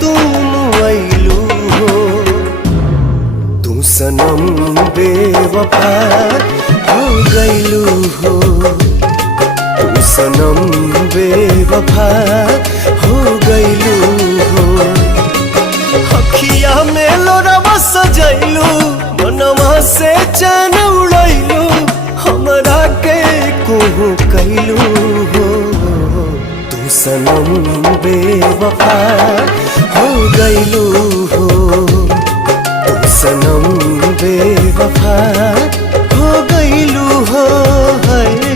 तुम आइलू हो। तू सनम बेवफा हो गइलू हो। तू सनम बेवफा हो गइलू हो। अखिया में लोरवा सजैलू, मनवा से चैन उड़ैलू, हमरा के कोहू कैलू हो। तू सनम बेवफा हो गइलू हो। तू सनम बेवफा हो गइलू हो। है